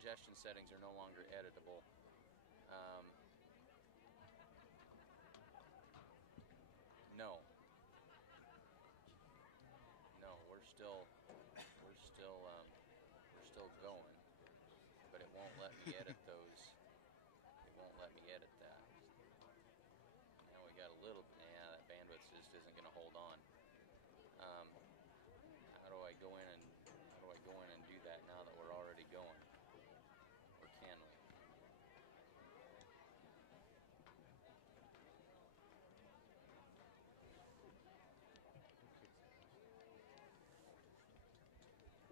congestion settings are no longer editable. No. No, we're still going, but it won't let me edit those. It won't let me edit that. Now we got a little. Yeah, that bandwidth just isn't going to hold on. How do I go in and do that now that we're already going? Or can we?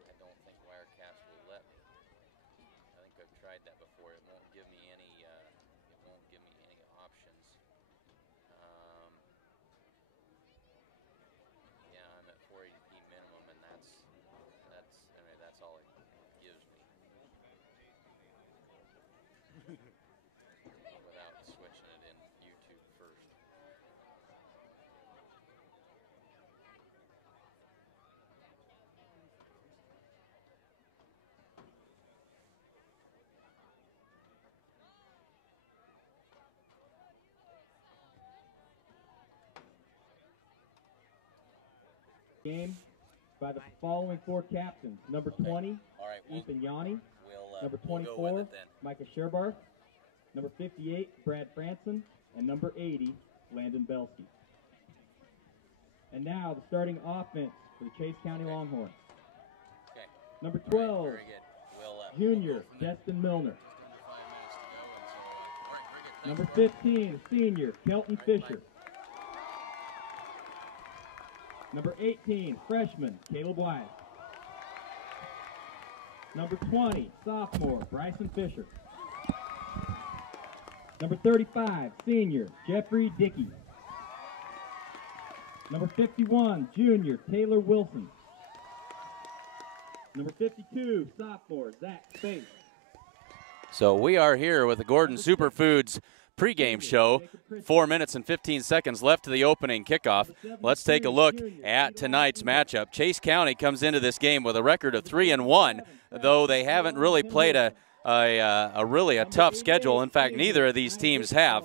I don't think Wirecast will let me. I think I've tried that before. It won't give me any. It won't give me any options. Yeah, I'm at 480p minimum, and that's all it gives me. Without switching it in YouTube first. Game by the following four captains. Number 20, Ethan Yanni. Number 24, Micah Sherbarth. Number 58, Brad Franson. And number 80, Landon Belsky. And now the starting offense for the Chase County Longhorns. Okay. Number 12, very good. junior Destin Milner. Number 15, senior Kelton Fisher. Number 18, freshman Caleb Wise. Number 20, sophomore Bryson Fisher. Number 35, senior Jeffrey Dickey. Number 51, junior Taylor Wilson. Number 52, sophomore Zach Space. So we are here with the Gordon Superfoods pregame show. 4 minutes and 15 seconds left to the opening kickoff. Let's take a look at tonight's matchup. Chase County comes into this game with a record of 3-1, though they haven't really played a really tough schedule. In fact, neither of these teams have.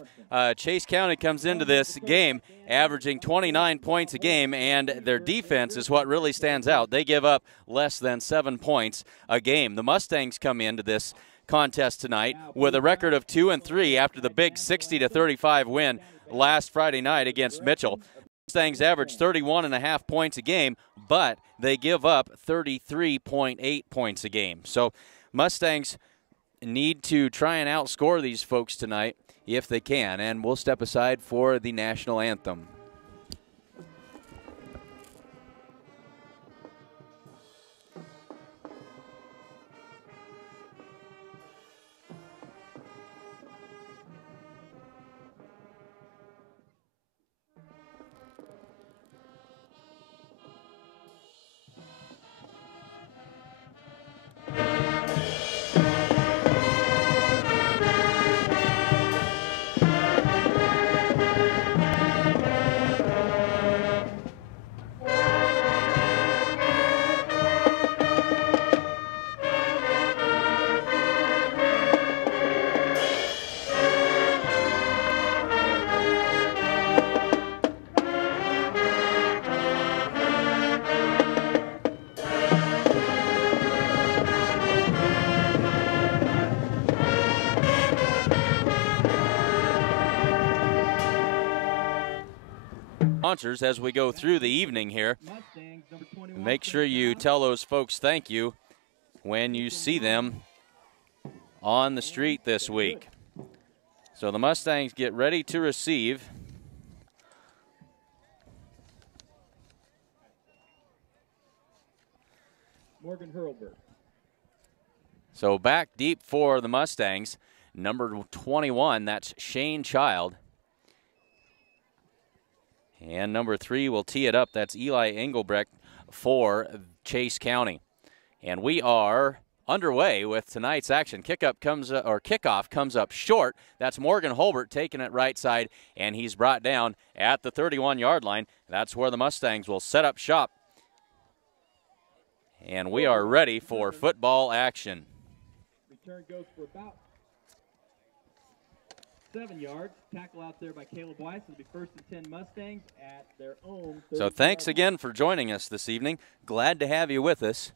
Chase County comes into this game averaging 29 points a game, and their defense is what really stands out. They give up less than 7 points a game. The Mustangs come into this contest tonight with a record of 2-3 after the big 60-35 win last Friday night against Mitchell. Mustangs average 31.5 points a game, but they give up 33.8 points a game. So Mustangs need to try and outscore these folks tonight if they can, and we'll step aside for the national anthem. As we go through the evening here, make sure you tell those folks thank you when you see them on the street this week. So the Mustangs get ready to receive. Morgan Hurlbert. So back deep for the Mustangs, number 21, that's Shane Child. And number 3 will tee it up. That's Eli Engelbrecht for Chase County. And we are underway with tonight's action. Kickoff comes up short. That's Morgan Holbert taking it right side, and he's brought down at the 31-yard line. That's where the Mustangs will set up shop. And we are ready for football action. Return goes for about 7 yards. Tackle out there by Caleb Weiss. It'll be 1st and 10 Mustangs at their own. So thanks again for joining us this evening. Glad to have you with us.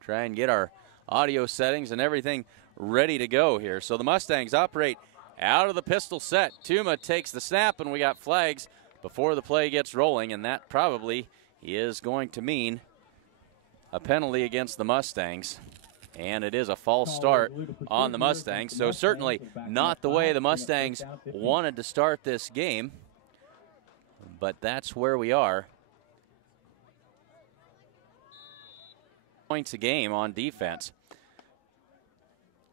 Try and get our audio settings and everything ready to go here. So the Mustangs operate out of the pistol set. Tuma takes the snap, and we got flags before the play gets rolling, and that probably is going to mean a penalty against the Mustangs. And it is a false start on the Mustangs. So certainly not the way the Mustangs wanted to start this game, but that's where we are. Points a game on defense.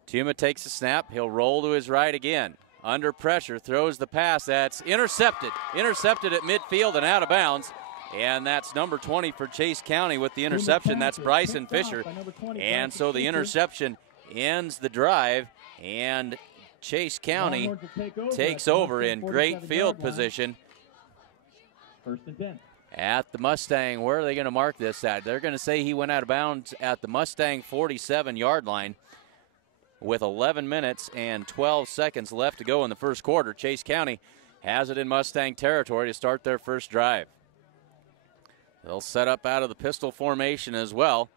Tuma takes the snap. He'll roll to his right again. Under pressure, throws the pass. That's intercepted. Intercepted at midfield and out of bounds. And that's number 20 for Chase County with the interception. That's Bryson Fisher. And so the interception ends the drive, and Chase County takes over in great field position. 1st and 10. At the Mustang. Where are they going to mark this at? They're going to say he went out of bounds at the Mustang 47-yard line with 11 minutes and 12 seconds left to go in the first quarter. Chase County has it in Mustang territory to start their first drive. They'll set up out of the pistol formation as well.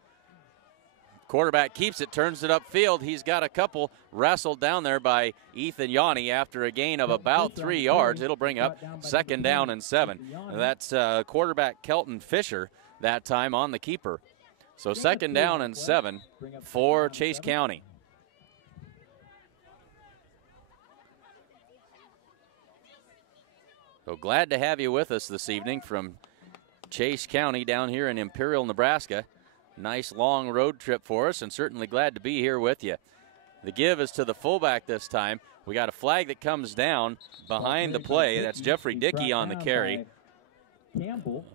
Quarterback keeps it, turns it upfield. He's got a couple wrestled down there by Ethan Yanni after a gain of about 3 yards. It'll bring up 2nd down and 7. That's quarterback Kelton Fisher that time on the keeper. So 2nd down and 7 for Chase County. So glad to have you with us this evening from Chase County down here in Imperial, Nebraska. Nice long road trip for us, and certainly glad to be here with you. The give is to the fullback this time. We got a flag that comes down behind the play. That's Jeffrey Dickey on the carry.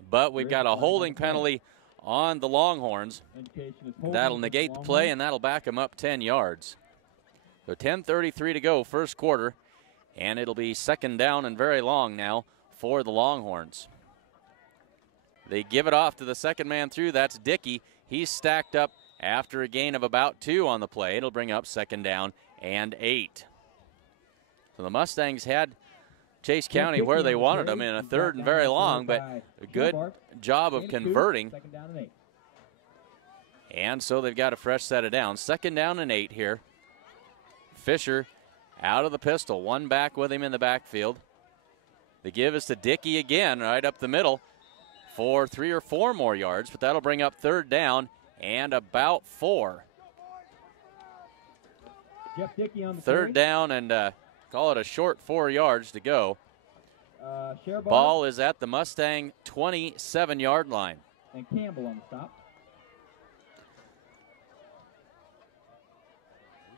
But we've got a holding penalty on the Longhorns. That'll negate the play, and that'll back them up 10 yards. So 10:33 to go, first quarter, and it'll be 2nd down and very long now for the Longhorns. They give it off to the second man through. That's Dickey. He's stacked up after a gain of about 2 on the play. It'll bring up 2nd down and 8. So the Mustangs had Chase County where they wanted them in a 3rd and very long, but a good job of converting. And so they've got a fresh set of downs. 2nd down and 8 here. Fisher out of the pistol. One back with him in the backfield. The give is to Dickey again, right up the middle for 3 or 4 more yards, but that'll bring up 3rd down and about 4. Jeff Dickey on the 3rd down and call it a short 4 yards to go. Ball is at the Mustang 27-yard line. And Campbell on the stop.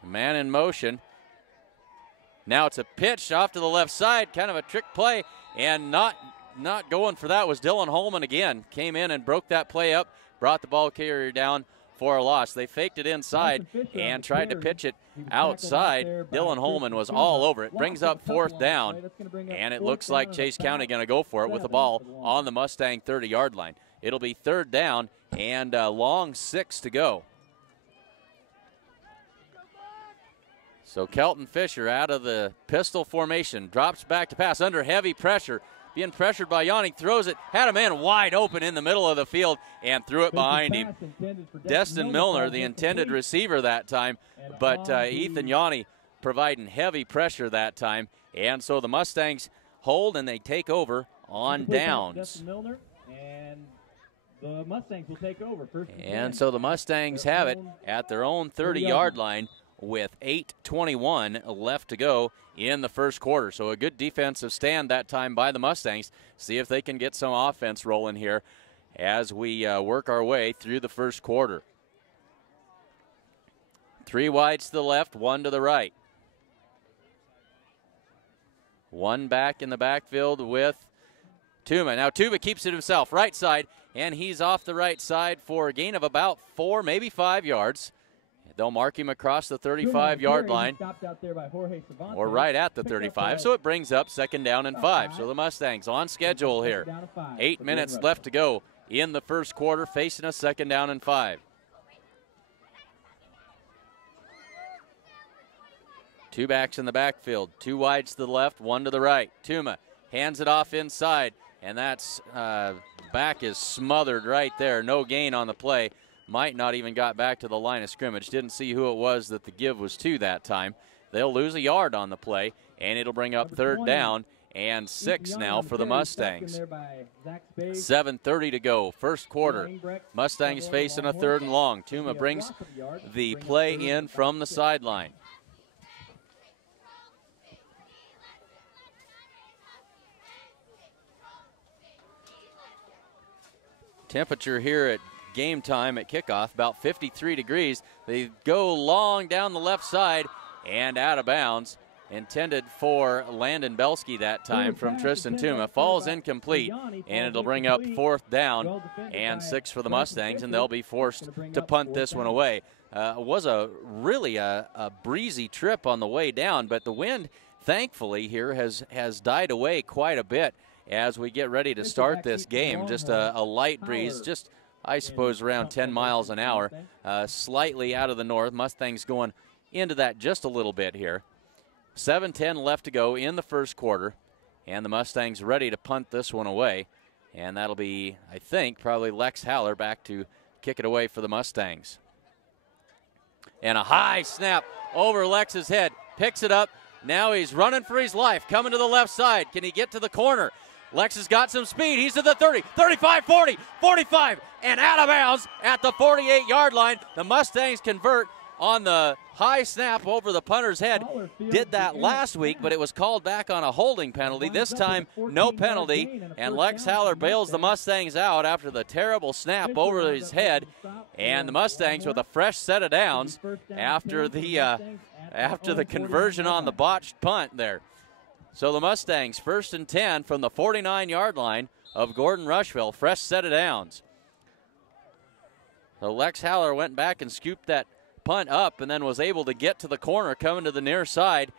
Man in motion. Now it's a pitch off to the left side, kind of a trick play, and not going for that was Dylan Holman again. Came in and broke that play up, brought the ball carrier down for a loss. They faked it inside and tried to pitch it outside. Dylan Holman was all over it. Brings up 4th down, and it looks like Chase County going to go for it with the ball on the Mustang 30-yard line. It'll be 3rd down and a long 6 to go. So Kelton Fisher out of the pistol formation, drops back to pass under heavy pressure. Being pressured by Yanni, throws it, had a man wide open in the middle of the field and threw it behind him. Destin Milner, the intended receiver that time, but Ethan Yanni providing heavy pressure that time. And so the Mustangs hold and they take over on downs. And the Mustangs will take over. And so the Mustangs have it at their own 30-yard line with 8:21 left to go in the first quarter. So a good defensive stand that time by the Mustangs. See if they can get some offense rolling here as we work our way through the first quarter. 3 wides to the left, 1 to the right. 1 back in the backfield with Tuma. Now Tuma keeps it himself, right side, and he's off the right side for a gain of about 4, maybe 5 yards. They'll mark him across the 35-yard line, or right at the 35, so it brings up 2nd down and 5. So the Mustangs on schedule here. 8 minutes left to go in the first quarter, facing a 2nd down and 5. 2 backs in the backfield, 2 wides to the left, 1 to the right. Tuma hands it off inside, and that's back is smothered right there. No gain on the play. Might not even got back to the line of scrimmage. Didn't see who it was that the give was to that time. They'll lose a yard on the play, and it'll bring up 3rd down and 6 now for the Mustangs. 7:30 to go, first quarter. Mustangs facing a 3rd and long. Tuma brings the play in from the sideline. Temperature here at game time at kickoff, about 53 degrees. They go long down the left side and out of bounds. Intended for Landon Belsky that time from Tristan Tuma. Falls incomplete, and it'll bring up 4th down and 6 for the Mustangs, and they'll be forced to punt this one away. It was really a breezy trip on the way down, but the wind, thankfully, here has died away quite a bit as we get ready to start this game. Just a light breeze, just I suppose around 10 miles an hour, slightly out of the north. Mustangs going into that just a little bit here. 7:10 left to go in the first quarter, and the Mustangs ready to punt this one away. And that'll be, I think, probably Lex Haller back to kick it away for the Mustangs. And a high snap over Lex's head. Picks it up. Now he's running for his life, coming to the left side. Can he get to the corner? Lex has got some speed. He's to the 30, 35, 40, 45, and out of bounds at the 48-yard line. The Mustangs convert on the high snap over the punter's head. Did that last week, but it was called back on a holding penalty. This time, no penalty, and Lex Haller bails the Mustangs out after the terrible snap over his head. And the Mustangs with a fresh set of downs after the conversion on the botched punt there. So the Mustangs 1st and 10 from the 49-yard line of Gordon-Rushville. Fresh set of downs. So Lex Haller went back and scooped that punt up and then was able to get to the corner coming to the near side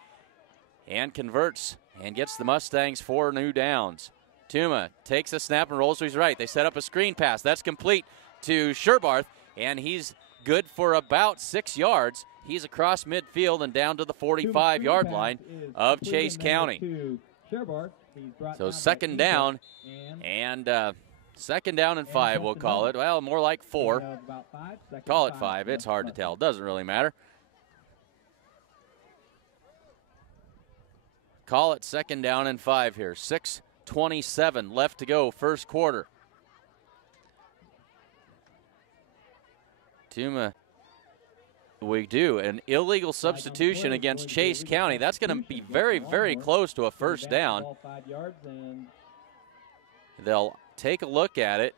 and converts and gets the Mustangs 4 new downs. Tuma takes the snap and rolls to his right. They set up a screen pass. That's complete to Sherbarth, and he's good for about 6 yards. He's across midfield and down to the 45-yard line of Chase County. So 2nd down and 2nd down and 5, we'll call it. Well, more like 4. Call it 5. It's hard to tell. Doesn't really matter. Call it 2nd down and 5 here. 6:27 left to go, first quarter. Tuma. We do. An illegal substitution against Chase County. That's going to be very, very close to a 1st down. They'll take a look at it.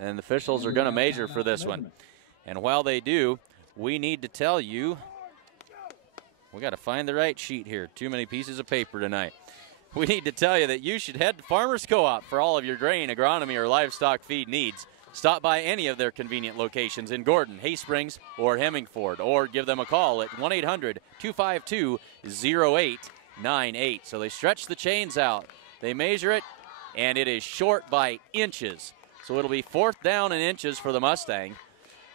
And the officials are going to measure for this one. And while they do, we need to tell you, we got to find the right sheet here. Too many pieces of paper tonight. We need to tell you that you should head to Farmers Co-op for all of your grain, agronomy, or livestock feed needs. Stop by any of their convenient locations in Gordon, Haysprings, or Hemingford, or give them a call at 1-800-252-0898. So they stretch the chains out. They measure it, and it is short by inches. So it'll be 4th down and inches for the Mustang.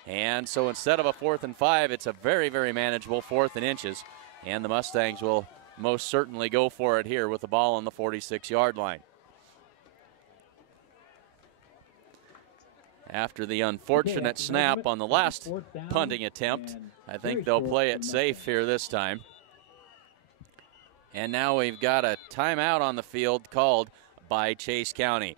And so instead of a 4th and 5, it's a very, very manageable 4th and inches. And the Mustangs will most certainly go for it here with the ball on the 46-yard line. After the unfortunate snap on the last punting attempt, I think they'll play it safe here this time. And now we've got a timeout on the field called by Chase County.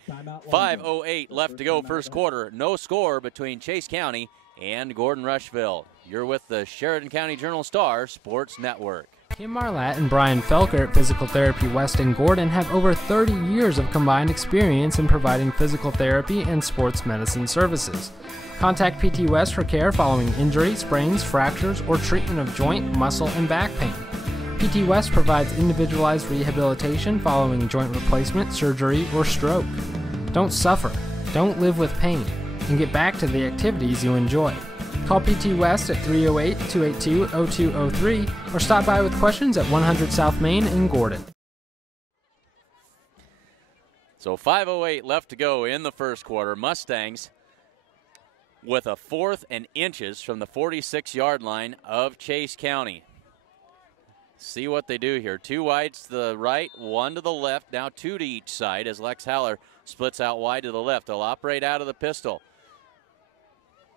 5:08 left to go, first quarter. No score between Chase County and Gordon-Rushville. You're with the Sheridan County Journal-Star Sports Network. Kim Marlatt and Brian Felker at Physical Therapy West in Gordon have over 30 years of combined experience in providing physical therapy and sports medicine services. Contact PT West for care following injury, sprains, fractures, or treatment of joint, muscle, and back pain. PT West provides individualized rehabilitation following joint replacement, surgery, or stroke. Don't suffer, don't live with pain, and get back to the activities you enjoy. Call PT West at 308-282-0203 or stop by with questions at 100 South Main in Gordon. So 5:08 left to go in the first quarter. Mustangs with a 4th and inches from the 46-yard line of Chase County. See what they do here. 2 wides to the right, 1 to the left. Now 2 to each side as Lex Haller splits out wide to the left. They'll operate out of the pistol.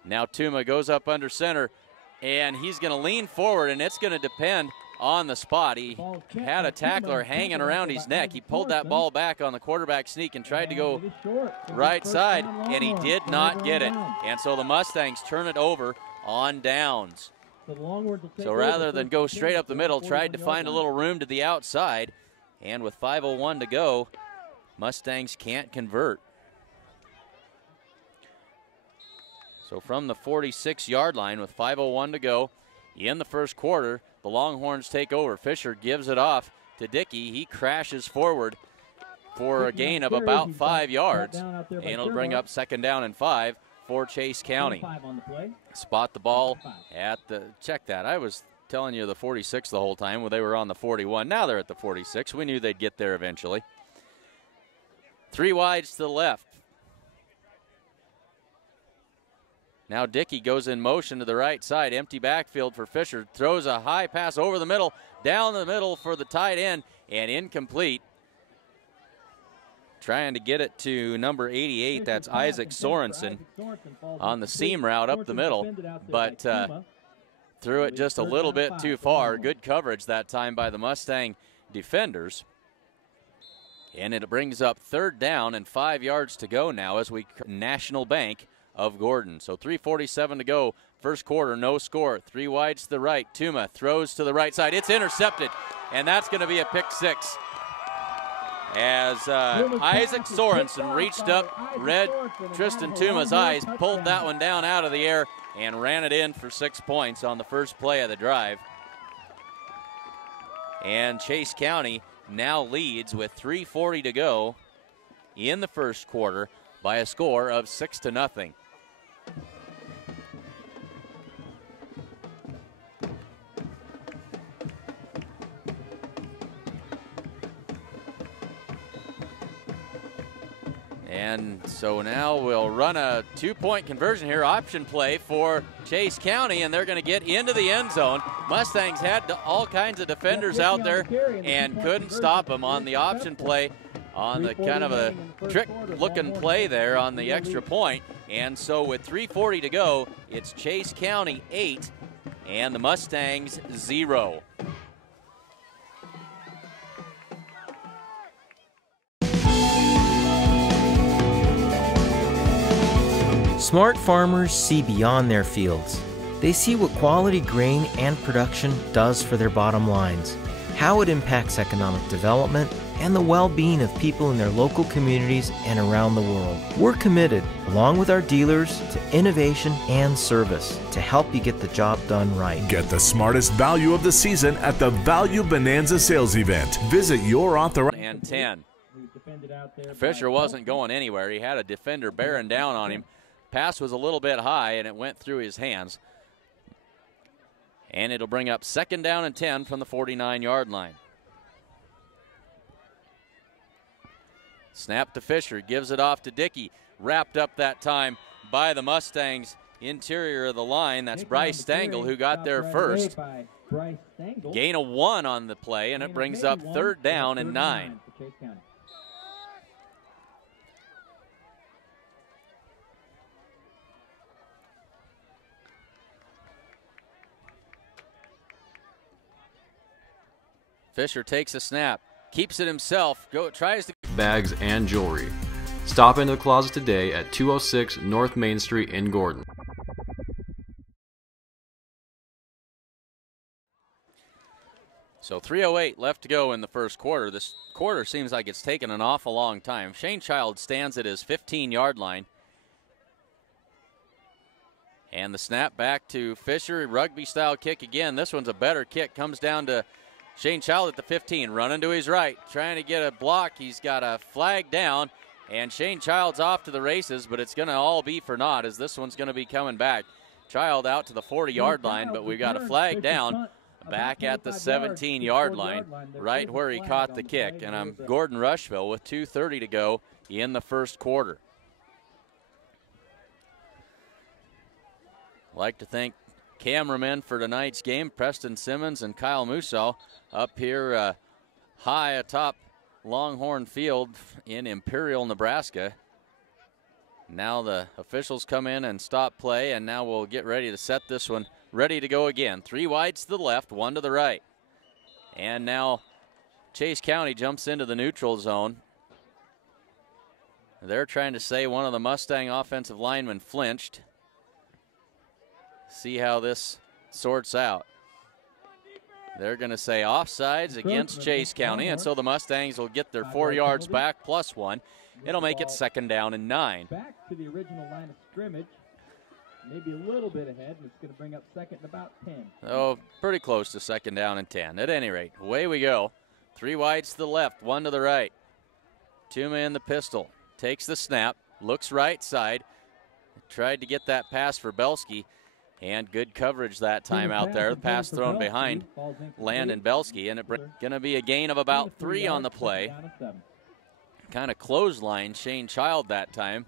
Now Tuma goes up under center, and he's going to lean forward, and it's going to depend on the spot. He had a tackler hanging around his neck. He pulled that ball back on the quarterback sneak and tried to go right side, and he did not get it. And so the Mustangs turn it over on downs. So rather than go straight up the middle, tried to find a little room to the outside, and with 5:01 to go, Mustangs can't convert. So from the 46-yard line with 5:01 to go in the first quarter, the Longhorns take over. Fisher gives it off to Dickey. He crashes forward for a gain of about 5 yards, and it'll bring up 2nd down and 5 for Chase County. Spot the ball at the, check that. I was telling you the 46 the whole time when they were on the 41. Now they're at the 46. We knew they'd get there eventually. 3 wides to the left. Now Dickey goes in motion to the right side. Empty backfield for Fisher. Throws a high pass over the middle, down the middle for the tight end, and incomplete. Trying to get it to number 88. That's Isaac Sorensen on the seam route up the middle, but threw it just a little bit too far. Good coverage that time by the Mustang defenders. And it brings up 3rd down and 5 yards to go now as we National Bank of Gordon. So 3:47 to go. First quarter, no score. 3 wides to the right. Tuma throws to the right side. It's intercepted, and that's going to be a pick 6. As Isaac Sorensen reached up, read Tristan Tuma's eyes, pulled that one down out of the air, and ran it in for 6 points on the first play of the drive. And Chase County now leads with 3:40 to go in the first quarter by a score of 6-0. And so now we'll run a 2-point conversion here, option play for Chase County, and they're going to get into the end zone. Mustangs had all kinds of defenders out there and couldn't stop them on the option play, on the kind of a trick-looking play there on the extra point. And so with 3:40 to go, it's Chase County 8 and the Mustangs 0. Smart farmers see beyond their fields. They see what quality grain and production does for their bottom lines, how it impacts economic development, and the well-being of people in their local communities and around the world. We're committed, along with our dealers, to innovation and service to help you get the job done right. Get the smartest value of the season at the Value Bonanza sales event. Visit your authorized. And 10. Fisher wasn't going anywhere. He had a defender bearing down on him. Pass was a little bit high, and it went through his hands. And it'll bring up 2nd down and 10 from the 49-yard line. Snap to Fisher, gives it off to Dickey. Wrapped up that time by the Mustangs interior of the line. That's Bryce Stengel who got there first. Gain of 1 on the play, and it brings up 3rd down and 9. Fisher takes a snap, keeps it himself, tries to. Bags and jewelry. Stop into the closet today at 206 North Main Street in Gordon. So 3:08 left to go in the first quarter. This quarter seems like it's taken an awful long time. Shane Child stands at his 15-yard line. And the snap back to Fisher, rugby-style kick again. This one's a better kick, comes down to Shane Child at the 15, running to his right, trying to get a block. He's got a flag down, and Shane Child's off to the races, but it's going to all be for naught as this one's going to be coming back. Child out to the 40-yard line, but we've got a flag down back at the 17-yard line, right where he caught the kick. And I'm Gordon-Rushville with 2:30 to go in the first quarter. I'd like to thank cameramen for tonight's game, Preston Simmons and Kyle Musso, up here high atop Longhorn Field in Imperial, Nebraska. Now the officials come in and stop play, and now we'll get ready to set this one ready to go again. 3 wides to the left, 1 to the right. And now Chase County jumps into the neutral zone. They're trying to say one of the Mustang offensive linemen flinched. See how this sorts out. They're going to say offsides against Chase County, and so the Mustangs will get their 4 yards back plus 1. It'll make it 2nd down and 9. Back to the original line of scrimmage. Maybe a little bit ahead, and it's going to bring up 2nd and about 10. Oh, pretty close to 2nd down and 10. At any rate, away we go. 3 wides to the left, 1 to the right. Tuma in the pistol. Takes the snap, looks right side. Tried to get that pass for Belsky, and good coverage that time out there. The pass thrown behind Landon Belsky, and it's going to be a gain of about 3 on the play. Kind of clothesline Shane Child that time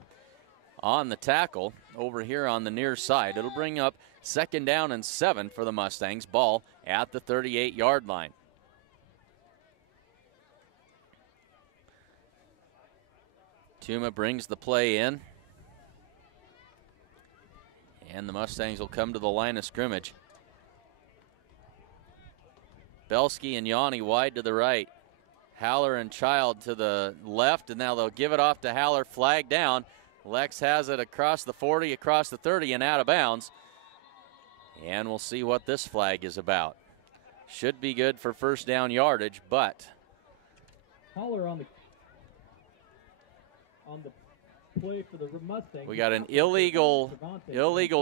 on the tackle over here on the near side. It'll bring up 2nd down and 7 for the Mustangs. Ball at the 38-yard line. Tuma brings the play in, and the Mustangs will come to the line of scrimmage. Belsky and Yanni wide to the right. Haller and Child to the left, and now they'll give it off to Haller, flag down. Lex has it across the 40, across the 30, and out of bounds. And we'll see what this flag is about. Should be good for 1st down yardage, but Haller on the play for the Mustangs. We got an illegal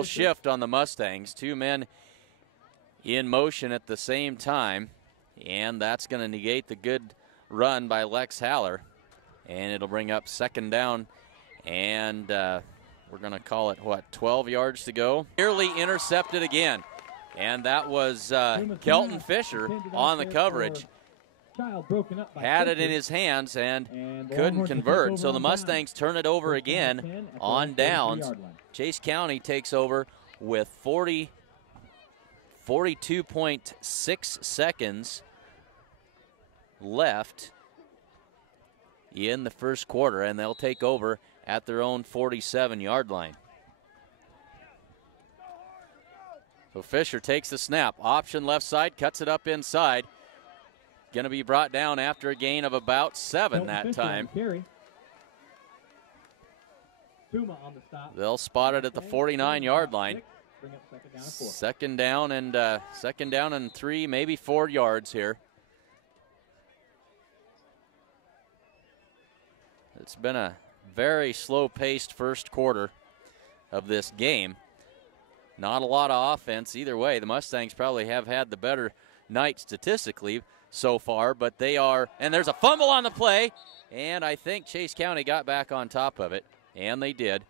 shift on the Mustangs. 2 men in motion at the same time, and that's going to negate the good run by Lex Haller, and it'll bring up 2nd down, and we're going to call it, 12 yards to go. Nearly intercepted again, and that was Kelton Fisher on the coverage. Had it in his hands and couldn't convert, so the Mustangs turn it over again on downs. Chase County takes over with 42.6 seconds left in the first quarter, and they'll take over at their own 47-yard line. So Fisher takes the snap, option left side, cuts it up inside. Going to be brought down after a gain of about 7 that time. They'll spot it at the 49-yard line. 2nd down and 3, maybe 4 yards here. It's been a very slow-paced first quarter of this game. Not a lot of offense either way. The Mustangs probably have had the better night statistically so far, but they are, and there's a fumble on the play, and I think Chase County got back on top of it, and they did.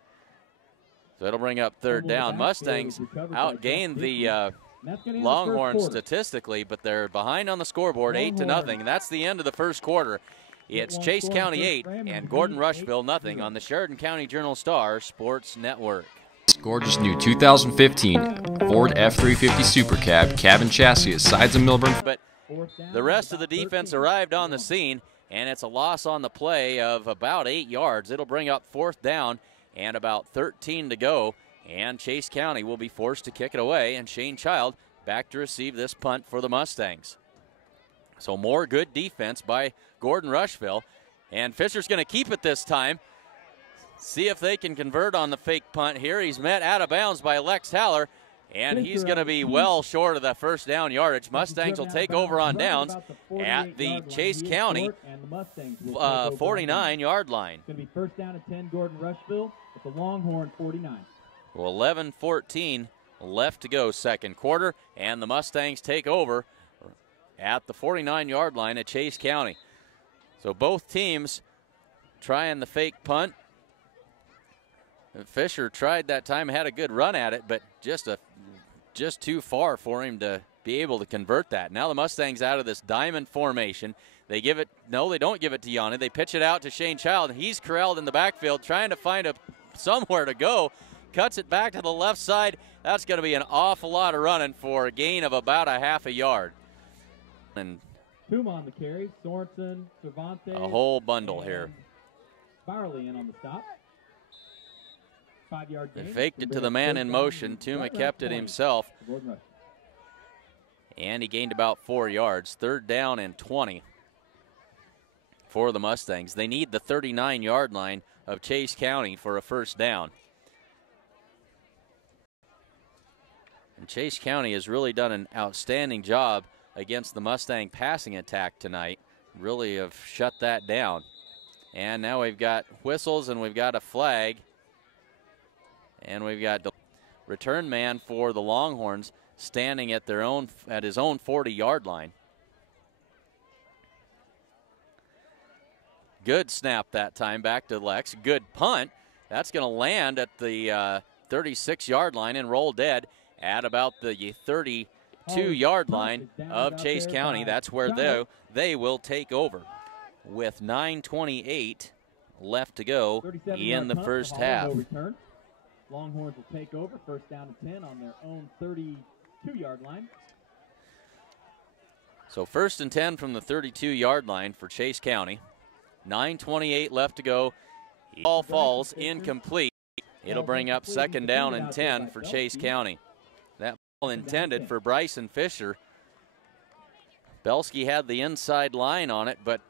So it'll bring up 3rd down. Mustangs outgained the Longhorns statistically, but they're behind on the scoreboard 8-0, and that's the end of the first quarter. It's Chase County 8 and Gordon-Rushville nothing on the Sheridan County Journal-Star Sports Network. This gorgeous new 2015 Ford F-350 Super Cab and chassis at Sides of Milburn. But the rest of the defense arrived on the scene, and it's a loss on the play of about 8 yards. It'll bring up 4th down and about 13 to go, and Chase County will be forced to kick it away, and Shane Child back to receive this punt for the Mustangs. So more good defense by Gordon-Rushville, and Fisher's going to keep it this time. See if they can convert on the fake punt here. He's met out of bounds by Lex Haller, and he's going to be well short of the 1st down yardage. Mustangs will take over on downs at the Chase County 49-yard line. It's going to be 1st down and 10 Gordon-Rushville at the Longhorn 49. Well, 11-14 left to go, 2nd quarter, and the Mustangs take over at the 49-yard line at Chase County. So both teams trying the fake punt. Fisher tried that time, had a good run at it, but just too far for him to be able to convert that. Now the Mustangs out of this diamond formation. They give it, no, they don't give it to Yanni. They pitch it out to Shane Child. He's corralled in the backfield trying to find somewhere to go. Cuts it back to the left side. That's going to be an awful lot of running for a gain of about a half a yard. And Puma on the carry, Sorensen, Cervantes. A whole bundle here. Farley in on the stop. 5-yard gain. They faked it to the man in motion. Tuma kept it himself. And he gained about 4 yards. 3rd down and 20 for the Mustangs. They need the 39-yard line of Chase County for a 1st down. And Chase County has really done an outstanding job against the Mustang passing attack tonight. Really have shut that down. And now we've got whistles and we've got a flag. And we've got the return man for the Longhorns standing at his own 40-yard line. Good snap that time back to Lex. Good punt. That's going to land at the 36-yard line and roll dead at about the 32-yard line of Chase County. That's where they will take over with 9:28 left to go in the first half. Longhorns will take over, 1st down and 10 on their own 32-yard line. So 1st and 10 from the 32-yard line for Chase County. 9:28 left to go. Ball falls incomplete. It'll bring up 2nd down and 10 for Chase County. That ball intended for Bryson Fisher. Belsky had the inside line on it, but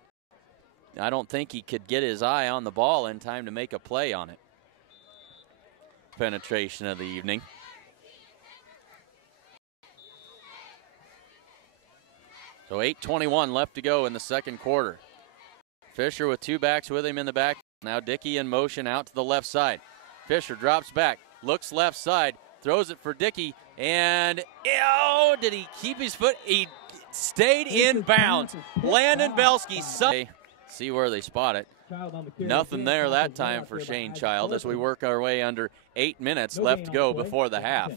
I don't think he could get his eye on the ball in time to make a play on it. Penetration of the evening. So 8:21 left to go in the 2nd quarter. Fisher with 2 backs with him in the back. Now Dickey in motion out to the left side. Fisher drops back, looks left side, throws it for Dickey, and did he keep his foot? He stayed in bounds. Landon Belsky, see where they spot it. Nothing there that time for Shane Child as we work our way under 8 minutes left to go before the half.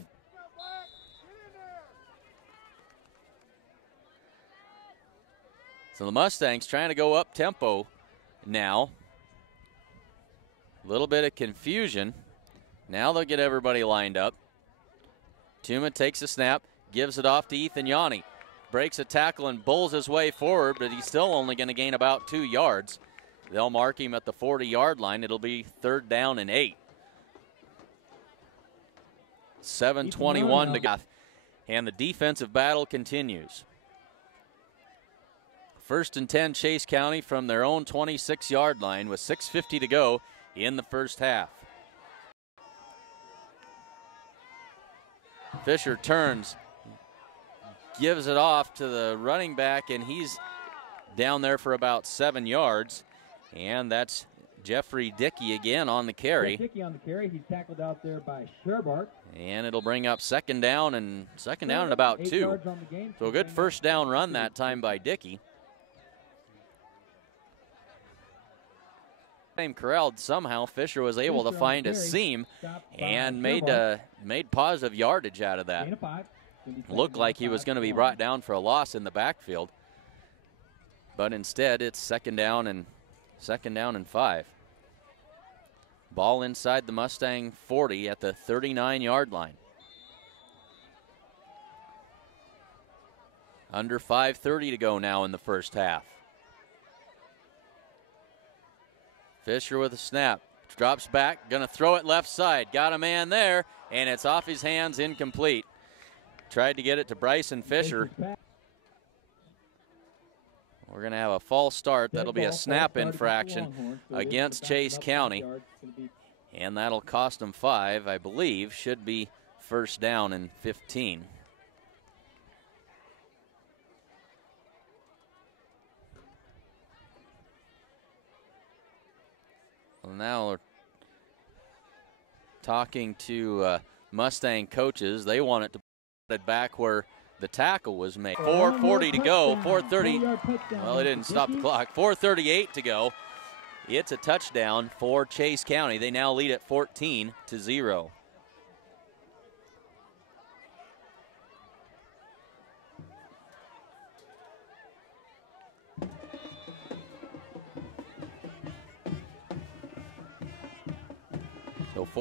So the Mustangs trying to go up tempo now. A little bit of confusion. Now they'll get everybody lined up. Tuma takes a snap, gives it off to Ethan Yanni. Breaks a tackle and bulls his way forward, but he's still only going to gain about 2 yards. They'll mark him at the 40-yard line. It'll be 3rd down and 8. 7:21 to go. And the defensive battle continues. 1st and 10 Chase County from their own 26-yard line with 6:50 to go in the first half. Fisher turns, gives it off to the running back, and he's down there for about 7 yards. And that's Jeffrey Dickey again on the carry. Dickey on the carry. He's tackled out there by Sherbart. And it'll bring up 2nd down and about 2. So a good 1st down run that time by Dickey. Corralled somehow. Fisher was able to find a seam and made positive yardage out of that. Looked like he was going to be brought down for a loss in the backfield, but instead it's 2nd down and 5. Ball inside the Mustang 40 at the 39-yard line. Under 5:30 to go now in the first half. Fisher with a snap, drops back, gonna throw it left side. Got a man there, and it's off his hands, incomplete. Tried to get it to Bryson Fisher. We're gonna have a false start. That'll be a snap infraction against Chase County, and that'll cost them 5, I believe. Should be 1st down and 15. Well, now we're talking to Mustang coaches. They want it to put it back where the tackle was made. 4:40 to go, 4:30. Well, it didn't stop the clock. 4:38 to go. It's a touchdown for Chase County. They now lead at 14-0.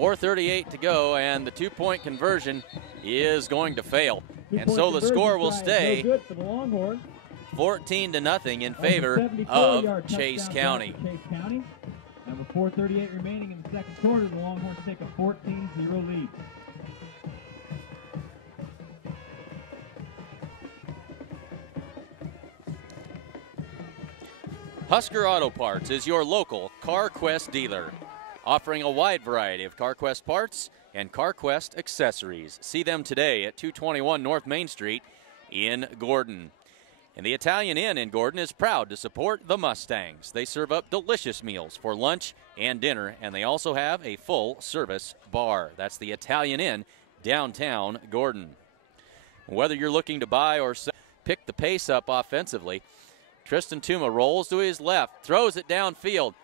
4:38 to go, and the two-point conversion is going to fail. And so the score will stay 14-0 in favor of Chase County. And with 4:38 remaining in the second quarter, the Longhorns take a 14-0 lead. Husker Auto Parts is your local CarQuest dealer, offering a wide variety of CarQuest parts and CarQuest accessories. See them today at 221 North Main Street in Gordon. And the Italian Inn in Gordon is proud to support the Mustangs. They serve up delicious meals for lunch and dinner, and they also have a full-service bar. That's the Italian Inn, downtown Gordon. Whether you're looking to buy or sell, pick the pace up offensively. Tristan Tuma rolls to his left, throws it downfield,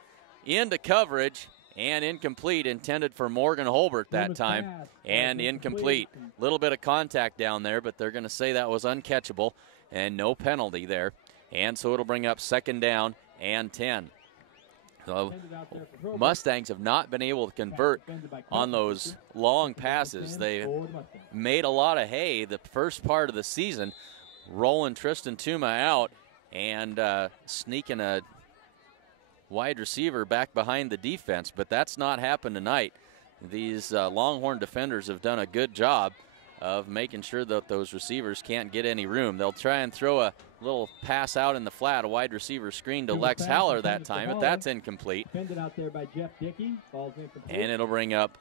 into coverage, and incomplete, intended for Morgan Holbert that time, and incomplete. Little bit of contact down there, but they're going to say that was uncatchable, and no penalty there. And so it'll bring up second down and 10. So Mustangs have not been able to convert on those long passes. They made a lot of hay the first part of the season, rolling Tristan Tuma out and sneaking a wide receiver back behind the defense, but that's not happened tonight. These Longhorn defenders have done a good job of making sure that those receivers can't get any room. They'll try and throw a little pass out in the flat, a wide receiver screen to Lex Haller that time, but that's incomplete. And it'll bring up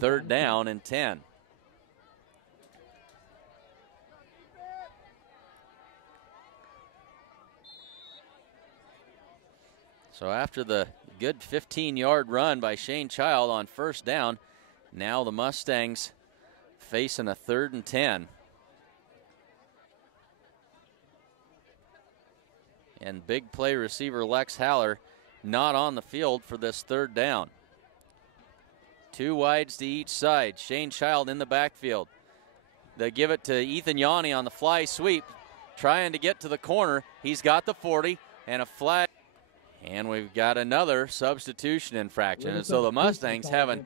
third down and 10. So after the good 15-yard run by Shane Child on first down, now the Mustangs facing a 3rd and 10. And big play receiver Lex Haller not on the field for this 3rd down. Two wides to each side. Shane Child in the backfield. They give it to Ethan Yanni on the fly sweep, trying to get to the corner. He's got the 40 and a flag. And we've got another substitution infraction. And so the Mustangs having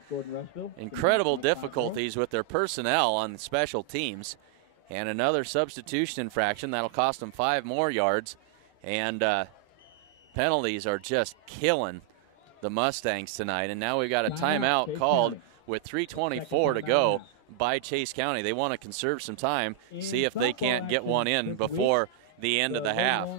incredible difficulties with their personnel on the special teams. And another substitution infraction. That'll cost them 5 more yards. And penalties are just killing the Mustangs tonight. And now we've got a timeout called with 3:24 to go by Chase County. They want to conserve some time, see if they can't get one in before the end of the half.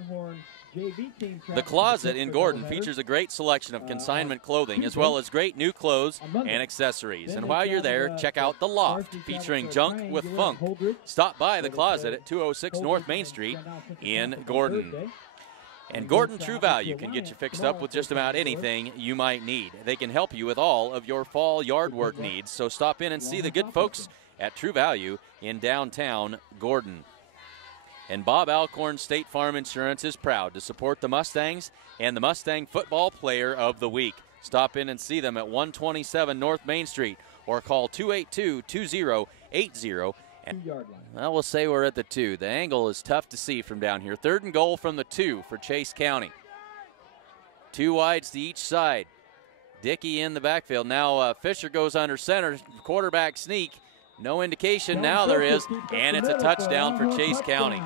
The Closet in Gordon features a great selection of consignment clothing as well as great new clothes and accessories. And while you're there, check out The Loft featuring junk with funk. Stop by The Closet at 206 North Main Street in Gordon. And Gordon True Value can get you fixed up with just about anything you might need. They can help you with all of your fall yard work needs, so stop in and see the good folks at True Value in downtown Gordon. And Bob Alcorn State Farm Insurance is proud to support the Mustangs and the Mustang Football Player of the Week. Stop in and see them at 127 North Main Street or call 282-2080. And well, we'll say we're at the 2. The angle is tough to see from down here. 3rd and goal from the 2 for Chase County. 2 wides to each side. Dickey in the backfield. Now Fisher goes under center. Quarterback sneak. No indication. Now there is, and it's a touchdown for Chase County.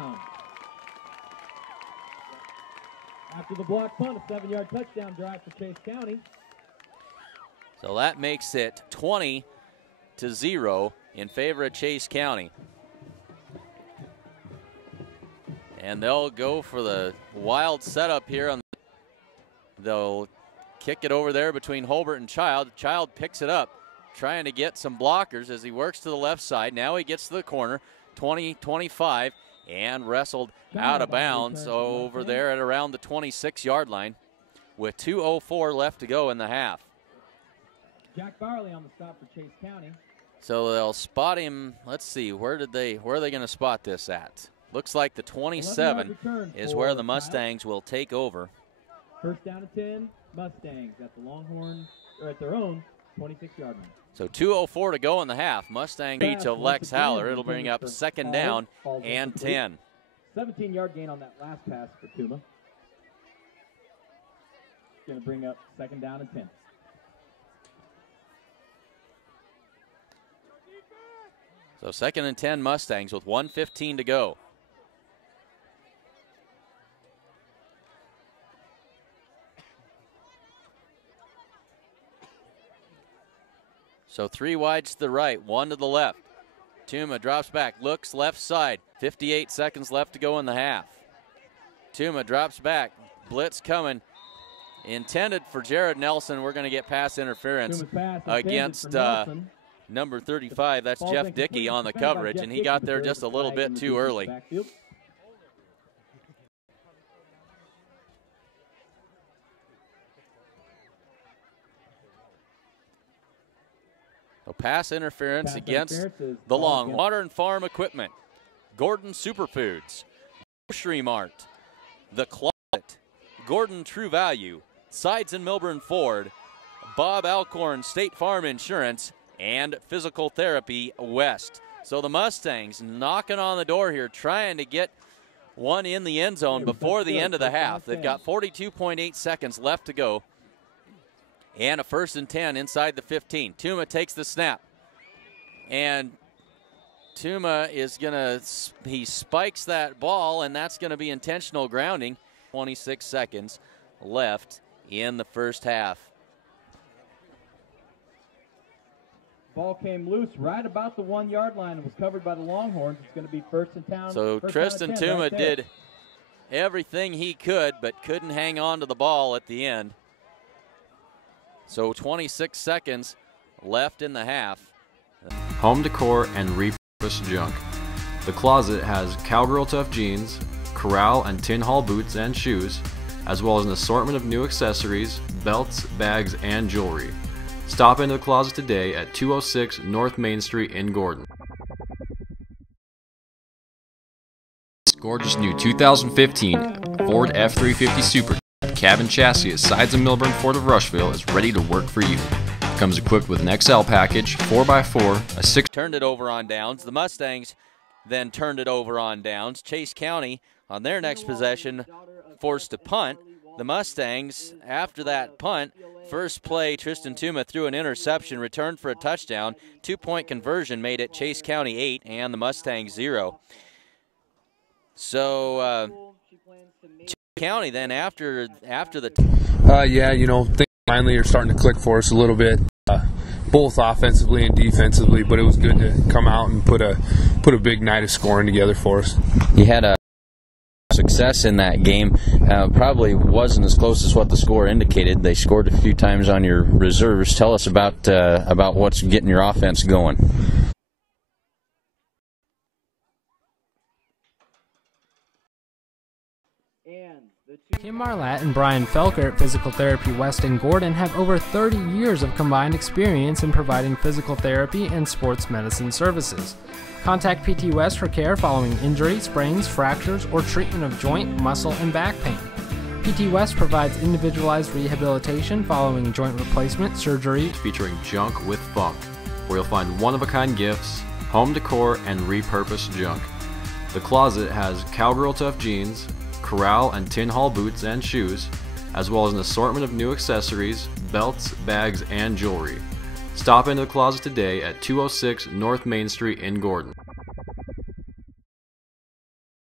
After the block punt, a 7-yard touchdown drive for Chase County. So that makes it 20-0 in favor of Chase County. And they'll go for the wild setup here. They'll kick it over there between Holbert and Child. Child picks it up, trying to get some blockers as he works to the left side. Now he gets to the corner, 20-25, and wrestled out of bounds over there at around the 26-yard line with 2:04 left to go in the half. Jack Barley on the stop for Chase County. So they'll spot him. Let's see, where are they going to spot this at? Looks like the 27 is where the Mustangs will take over. First down and 10, Mustangs at the Longhorns, or at their own 26-yard line. So 2:04 to go in the half. Mustang beat to Lex Haller. It'll bring up second down and 10. 17-yard gain on that last pass for Tuma. Going to bring up second down and 10. So 2nd and 10 Mustangs with 1:15 to go. So 3 wide to the right, 1 to the left. Tuma drops back, looks left side. 58 seconds left to go in the half. Tuma drops back, blitz coming. Intended for Jared Nelson. We're going to get pass interference against number 35. That's Jeff Dickey on the coverage, and he got there just a little bit too early. So pass interference against the Long. Modern Farm Equipment, Gordon Superfoods, Grocery Mart, The Closet, Gordon True Value, Sides and Milburn Ford, Bob Alcorn State Farm Insurance, and Physical Therapy West. So the Mustangs knocking on the door here, trying to get one in the end zone before the end of the half. They've got 42.8 seconds left to go. And a 1st and 10 inside the 15. Tuma takes the snap. And Tuma is going to, he spikes that ball, and that's going to be intentional grounding. 26 seconds left in the first half. Ball came loose right about the 1 yard line and was covered by the Longhorns. It's going to be 1st and 10. So Tristan Tuma did everything he could, but couldn't hang on to the ball at the end. So 26 seconds left in the half. Home decor and repurposed junk. The Closet has Cowgirl Tough jeans, Corral and Tin Hall boots and shoes, as well as an assortment of new accessories, belts, bags, and jewelry. Stop into the Closet today at 206 North Main Street in Gordon. This gorgeous new 2015 Ford F-350 Super Cab and Chassis at Sides and Milburn Ford of Rushville is ready to work for you. Comes equipped with an XL package, 4x4, a 6... Turned it over on downs. The Mustangs then turned it over on downs. Chase County, on their next possession, forced to punt. The Mustangs, after that punt, first play, Tristan Tuma threw an interception, returned for a touchdown. 2-point conversion made it Chase County 8 and the Mustangs 0. So, Chase County then after the... Yeah, you know, things finally are starting to click for us a little bit, both offensively and defensively, but it was good to come out and put a big night of scoring together for us. You had a success in that game. Probably wasn't as close as what the score indicated. They scored a few times on your reserves. Tell us about what's getting your offense going. Kim Marlatt and Brian Felker at Physical Therapy West in Gordon have over 30 years of combined experience in providing physical therapy and sports medicine services. Contact PT West for care following injury, sprains, fractures, or treatment of joint, muscle, and back pain. PT West provides individualized rehabilitation following joint replacement, surgery, featuring junk with funk, where you'll find one-of-a-kind gifts, home decor, and repurposed junk. The Closet has Cowgirl Tough jeans, Corral and Tin Hall boots and shoes, as well as an assortment of new accessories, belts, bags, and jewelry. Stop into the Closet today at 206 North Main Street in Gordon.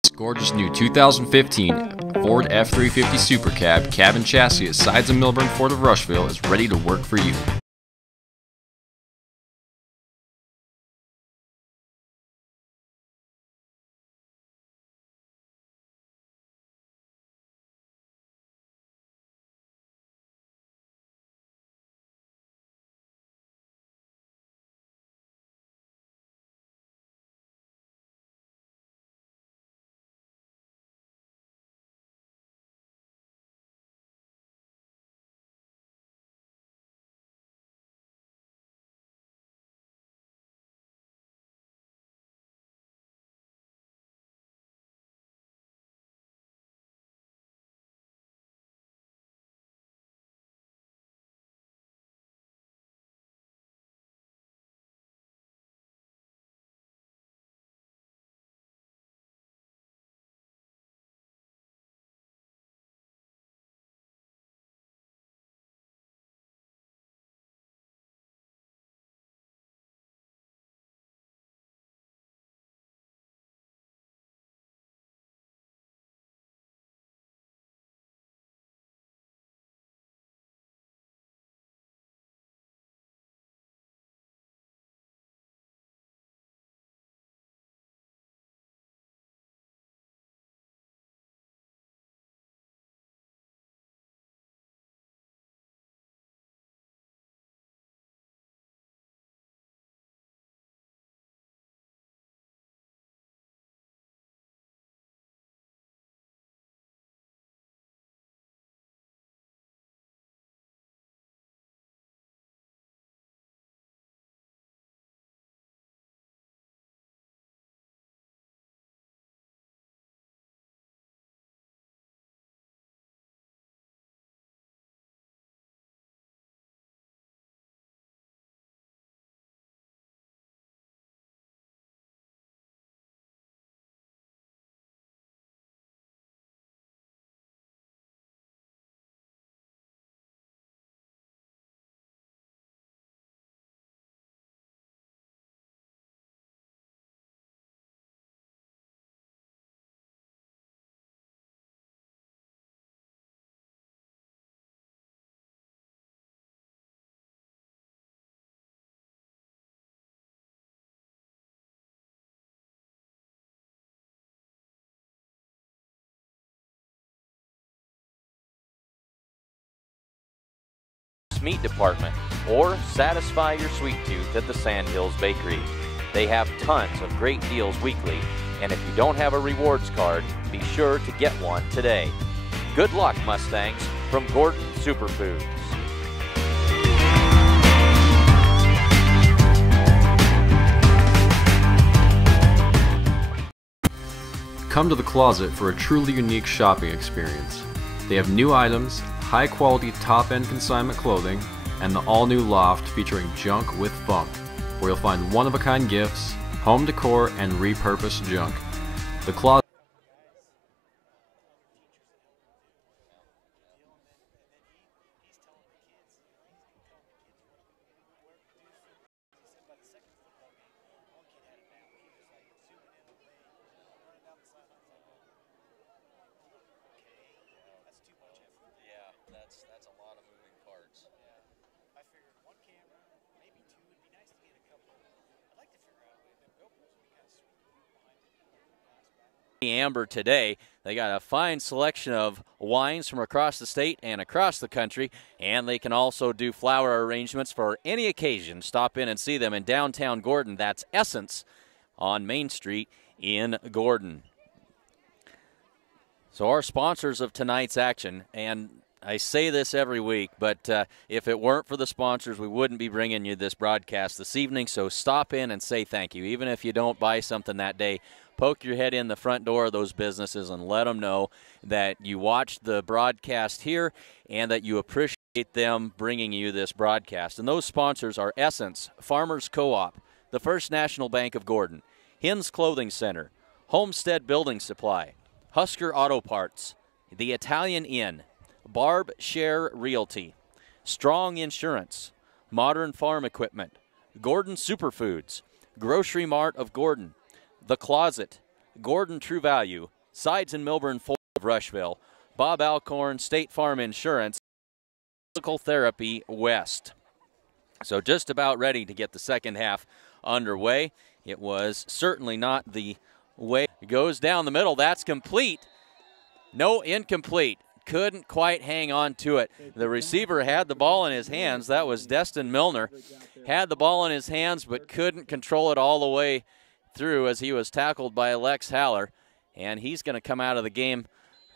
This gorgeous new 2015 Ford F-350 Super Cab and Chassis at Sides and Milburn Ford of Rushville is ready to work for you. meat department, or satisfy your sweet tooth at the Sandhills Bakery. They have tons of great deals weekly, and if you don't have a rewards card, be sure to get one today. Good luck, Mustangs, from Gordon Superfoods. Come to the Closet for a truly unique shopping experience. They have new items, high-quality top-end consignment clothing, and the all-new loft featuring junk with funk, where you'll find one-of-a-kind gifts, home decor, and repurposed junk. The Closet. Amber today. They got a fine selection of wines from across the state and across the country, and they can also do flower arrangements for any occasion. Stop in and see them in downtown Gordon. That's Essence on Main Street in Gordon. So our sponsors of tonight's action, and I say this every week, but if it weren't for the sponsors, we wouldn't be bringing you this broadcast this evening. So stop in and say thank you. Even if you don't buy something that day, poke your head in the front door of those businesses and let them know that you watched the broadcast here and that you appreciate them bringing you this broadcast. And those sponsors are Essence, Farmers Co-op, the First National Bank of Gordon, Hins Clothing Center, Homestead Building Supply, Husker Auto Parts, The Italian Inn, Barb Share Realty, Strong Insurance, Modern Farm Equipment, Gordon Superfoods, Grocery Mart of Gordon, The Closet, Gordon True Value, Sides and Milburn Ford of Rushville, Bob Alcorn, State Farm Insurance, Physical Therapy West. So just about ready to get the second half underway. It was certainly not the way. It goes down the middle. That's complete. No, incomplete. Couldn't quite hang on to it. The receiver had the ball in his hands. That was Destin Milner. Had the ball in his hands but couldn't control it all the way through as he was tackled by Lex Haller, and he's going to come out of the game,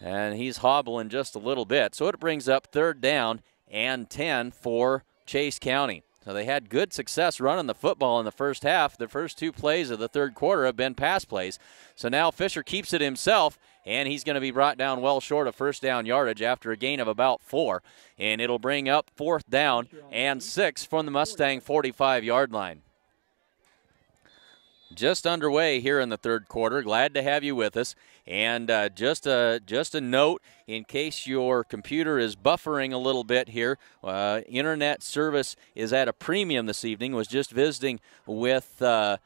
and he's hobbling just a little bit. So it brings up 3rd down and 10 for Chase County. So they had good success running the football in the first half. The first 2 plays of the third quarter have been pass plays. So now Fisher keeps it himself, and he's going to be brought down well short of first down yardage after a gain of about 4. And it'll bring up 4th down and 6 from the Mustang 45-yard line. Just underway here in the third quarter. Glad to have you with us. And just a note, in case your computer is buffering a little bit here, internet service is at a premium this evening. Was just visiting with the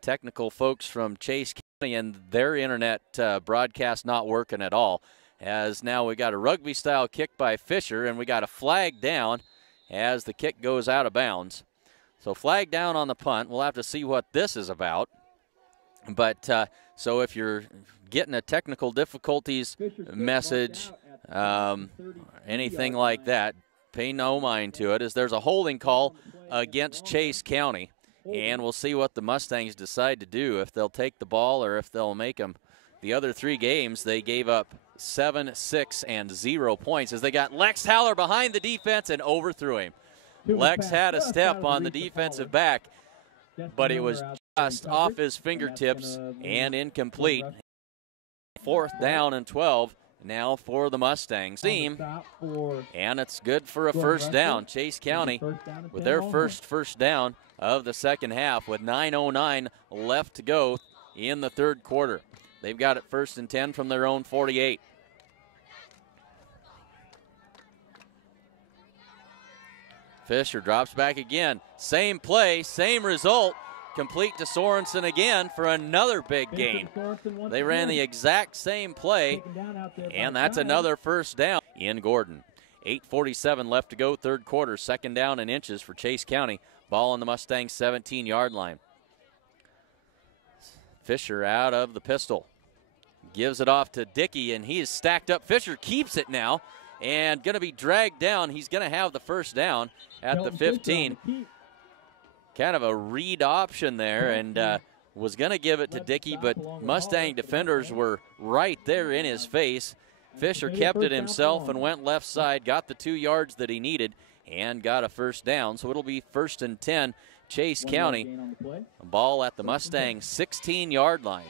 technical folks from Chase County, and their internet broadcast not working at all. As now we got a rugby-style kick by Fisher, and we got a flag down as the kick goes out of bounds. So flag down on the punt. We'll have to see what this is about. But so if you're getting a technical difficulties message, anything like that, pay no mind to it, as there's a holding call against Chase County. And we'll see what the Mustangs decide to do, if they'll take the ball or if they'll make them. The other 3 games, they gave up 7, 6, and 0 points as they got Lex Haller behind the defense and overthrew him. Lex had a step on the defensive back, but it was just off his fingertips and incomplete. 4th down and 12 now for the Mustangs team, and it's good for a first down. Chase County with their first down of the second half with 9:09 left to go in the third quarter. They've got it 1st and 10 from their own 48. Fisher drops back again. Same play, same result. Complete to Sorensen again for another big gain. They ran the exact same play, and that's another first down in Gordon. 8:47 left to go, third quarter. 2nd down and inches for Chase County. Ball on the Mustangs 17-yard line. Fisher out of the pistol. Gives it off to Dickey, and he is stacked up. Fisher keeps it now and going to be dragged down. He's going to have the first down at the 15. Kind of a read option there, and was going to give it to Dickey, but Mustang defenders were right there in his face. Fisher kept it himself and went left side, got the 2 yards that he needed, and got a first down. So it'll be 1st and 10, Chase County. Ball at the Mustang 16-yard line.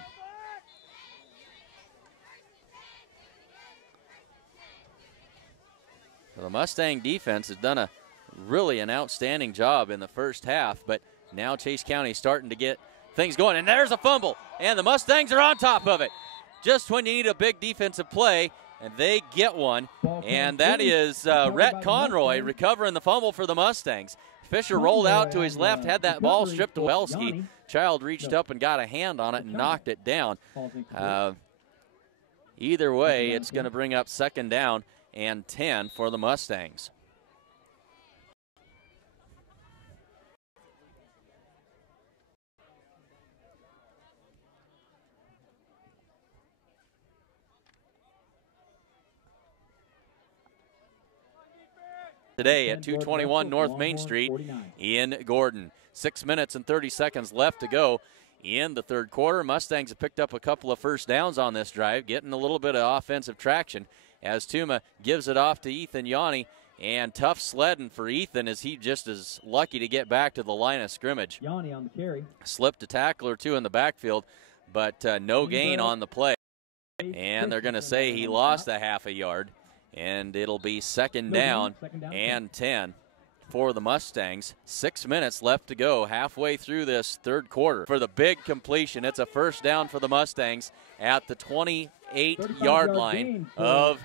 So the Mustang defense has done really an outstanding job in the first half, but now Chase County starting to get things going. And there's a fumble, and the Mustangs are on top of it. Just when you need a big defensive play, and they get one, and that is Rhett Conroy recovering the fumble for the Mustangs. Fisher rolled out to his left, had that ball stripped to Welski. Child reached up and got a hand on it and knocked it down. Either way, it's going to bring up 2nd down and 10 for the Mustangs. Today at 221 North Main Street in Gordon. 6 minutes and 30 seconds left to go in the third quarter. Mustangs have picked up a couple of first downs on this drive, getting a little bit of offensive traction as Tuma gives it off to Ethan Yanni, and tough sledding for Ethan as he just is lucky to get back to the line of scrimmage. Yanni on the carry. Slipped a tackle or two in the backfield, but no gain on the play. And they're going to say he lost a half a yard. And it'll be 2nd down and 10 for the Mustangs. 6 minutes left to go, halfway through this third quarter. For the big completion, it's a first down for the Mustangs at the 28-yard line of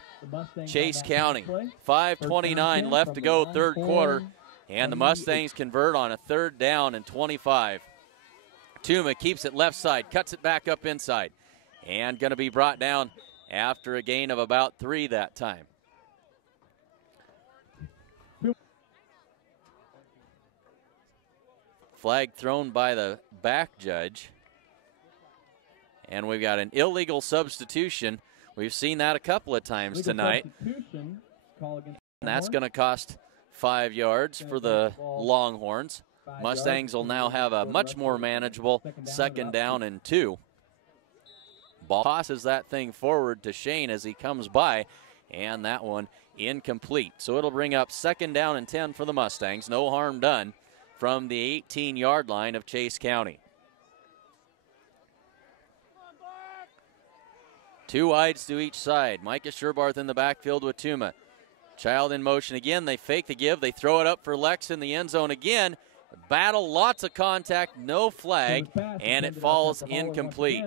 Chase County. 5:29 left to go, third quarter, and the Mustangs convert on a 3rd down and 25. Tuma keeps it left side, cuts it back up inside, and going to be brought down after a gain of about 3 that time. Flag thrown by the back judge. And we've got an illegal substitution. We've seen that a couple of times tonight. And that's going to cost 5 yards for the Longhorns. Mustangs will now have a much more manageable 2nd down and 2. Ball tosses that thing forward to Shane as he comes by, and that one incomplete. So it'll bring up 2nd down and 10 for the Mustangs. No harm done from the 18-yard line of Chase County. 2 wides to each side. Micah Sherbarth in the backfield with Tuma. Child in motion again. They fake the give. They throw it up for Lex in the end zone again. Battle, lots of contact, no flag, and it falls incomplete.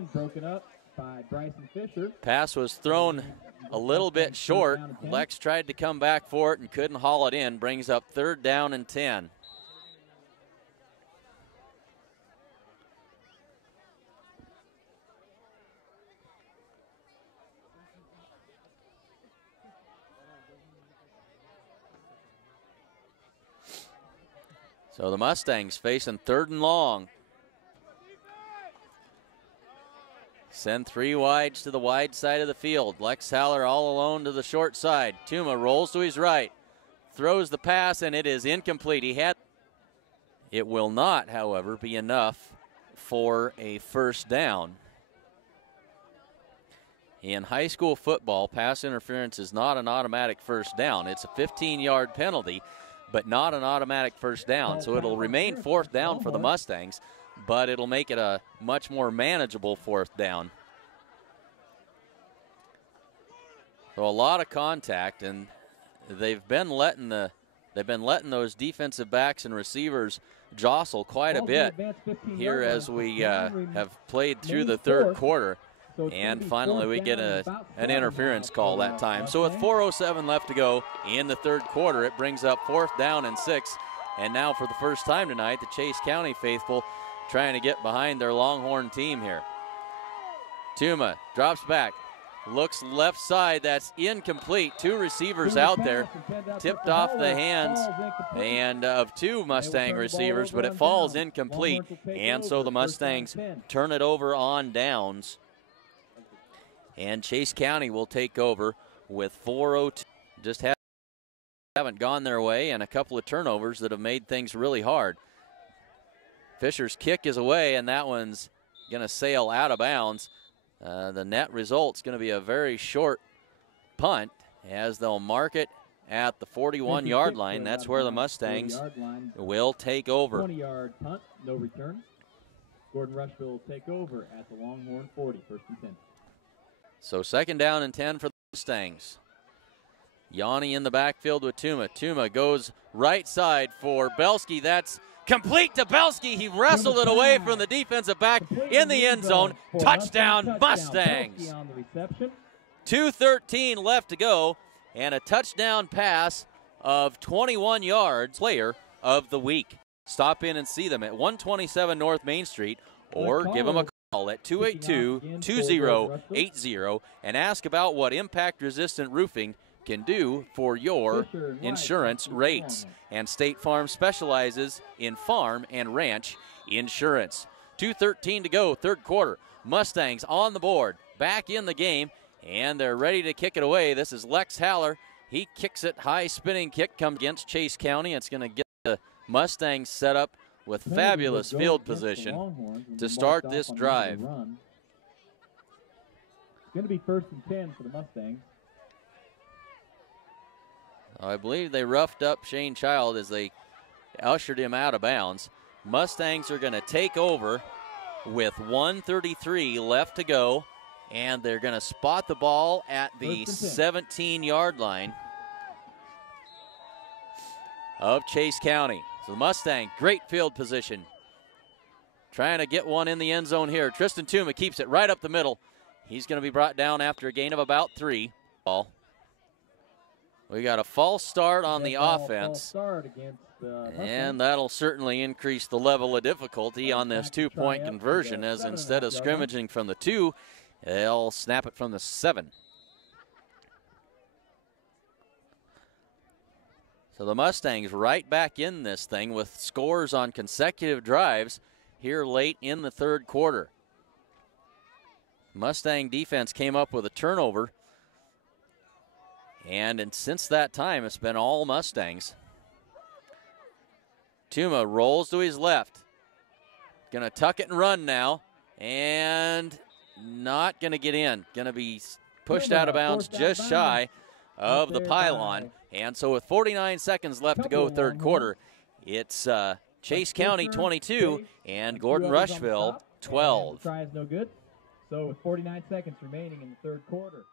Pass was thrown a little bit short. Lex tried to come back for it and couldn't haul it in. Brings up 3rd down and 10. So the Mustangs facing 3rd and long. Send 3 wides to the wide side of the field. Lex Haller all alone to the short side. Tuma rolls to his right. Throws the pass, and it is incomplete. It will not, however, be enough for a first down. In high school football, pass interference is not an automatic first down. It's a 15-yard penalty, but not an automatic first down. So it'll remain 4th down for the Mustangs, but it'll make it a much more manageable 4th down. So a lot of contact, and they've been letting those defensive backs and receivers jostle quite a bit here as we have played through the third quarter. And finally we get an interference call that time. So with 4:07 left to go in the third quarter, it brings up 4th down and 6. And now for the first time tonight, the Chase County faithful trying to get behind their Longhorn team here. Tuma drops back, looks left side, that's incomplete. 2 receivers out there, tipped off the hands and of 2 Mustang receivers, but it falls incomplete. And so the Mustangs turn it over on downs. And Chase County will take over with 4:02. just haven't gone their way, and a couple of turnovers that have made things really hard. Fisher's kick is away, and that one's going to sail out of bounds. The net result's going to be a very short punt, as they'll mark it at the 41-yard line. That's where the Mustangs will take over. 20-yard punt, no return. Gordon-Rushville will take over at the Longhorn 40, first and 10. So 2nd down and 10 for the Mustangs. Yanni in the backfield with Tuma. Tuma goes right side for Belsky. That's complete to Belsky. He wrestled it away from the defensive back in the end zone. Touchdown, Mustangs. 2:13 left to go, and a touchdown pass of 21 yards. Player of the week. Stop in and see them at 127 North Main Street, or give them a call at 282-2080 and ask about what impact-resistant roofing can do for your insurance rates. And State Farm specializes in farm and ranch insurance. 2:13 to go, 3rd quarter. Mustangs on the board, back in the game, and they're ready to kick it away. This is Lex Haller. He kicks it, high spinning kick, comes against Chase County. It's going to get the Mustangs set up with fabulous field position to start this drive. It's going to be 1st and 10 for the Mustangs. I believe they roughed up Shane Child as they ushered him out of bounds. Mustangs are going to take over with 1:33 left to go, and they're going to spot the ball at the 17-yard line of Chase County. So the Mustang, great field position. Trying to get one in the end zone here. Tristan Tuma keeps it right up the middle. He's going to be brought down after a gain of about 3. Ball. We got a false start on the offense, and that'll certainly increase the level of difficulty on this 2-point conversion, as instead of scrimmaging from the 2, they'll snap it from the 7. So the Mustangs right back in this thing with scores on consecutive drives here late in the 3rd quarter. Mustang defense came up with a turnover, and since that time it's been all Mustangs. Tuma rolls to his left. Gonna tuck it and run now, and not gonna get in. Gonna be pushed out of bounds just shy of the pylon. And so with 49 seconds left to go, 3rd quarter, it's Chase County 22 and Gordon-Rushville 12. Try is no good. So with 49 seconds remaining in the 3rd quarter.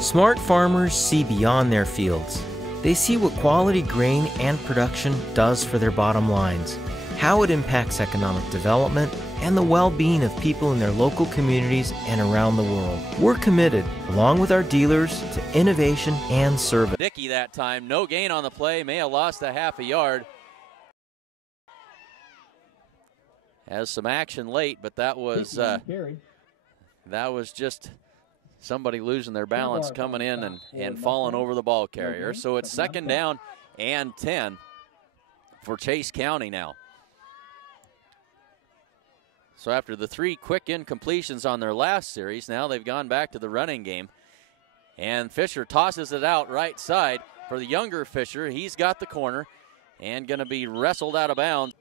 Smart farmers see beyond their fields. They see what quality grain and production does for their bottom lines, how it impacts economic development, and the well-being of people in their local communities and around the world. We're committed, along with our dealers, to innovation and service. Dickey that time, no gain on the play, may have lost a half a yard. Has some action late, but that was just somebody losing their balance coming in and falling over the ball carrier. So it's 2nd down and 10 for Chase County now. So after the 3 quick incompletions on their last series, now they've gone back to the running game. And Fisher tosses it out right side for the younger Fisher. He's got the corner and going to be wrestled out of bounds.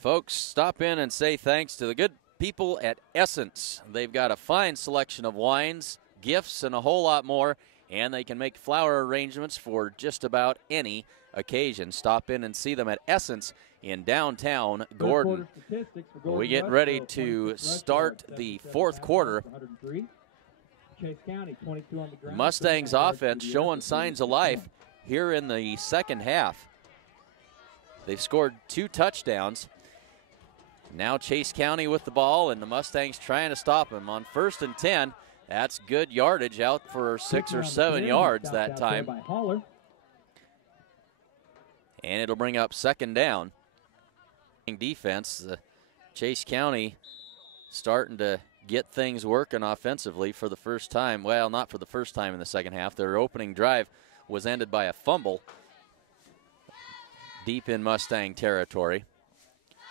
Folks, stop in and say thanks to the good people at Essence. They've got a fine selection of wines, gifts, and a whole lot more, and they can make flower arrangements for just about any occasion. Stop in and see them at Essence in downtown Gordon. We get ready to start the 4th quarter. Mustangs offense showing signs of life here in the 2nd half. They've scored 2 touchdowns. Now Chase County with the ball, and the Mustangs trying to stop him on 1st and 10. That's good yardage, out for 6 or 7 yards that time. And it'll bring up 2nd down. Defense, Chase County starting to get things working offensively for the first time. Well, not for the first time in the 2nd half. Their opening drive was ended by a fumble deep in Mustang territory.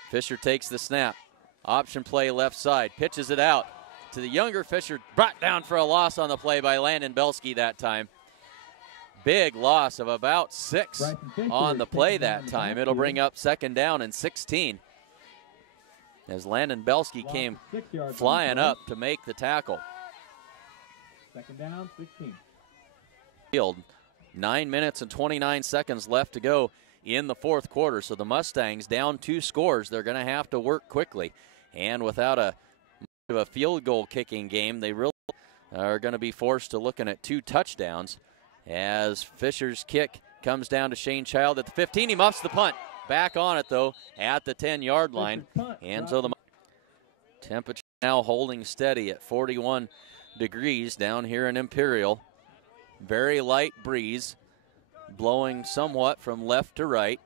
Fisher takes the snap. Option play left side. Pitches it out. to the younger Fisher, brought down for a loss on the play by Landon Belsky that time. Big loss of about 6 on the play that time. It'll bring up 2nd down and 16 as Landon Belsky came flying up to make the tackle. 2nd down, 16. Field, 9 minutes and 29 seconds left to go in the 4th quarter. So the Mustangs down 2 scores. They're going to have to work quickly. And without a field goal kicking game, they really are going to be forced to looking at 2 touchdowns as Fisher's kick comes down to Shane Child at the 15. He muffs the punt. Back on it, though, at the 10-yard line. And so the temperature now holding steady at 41 degrees down here in Imperial. Very light breeze blowing somewhat from left to right.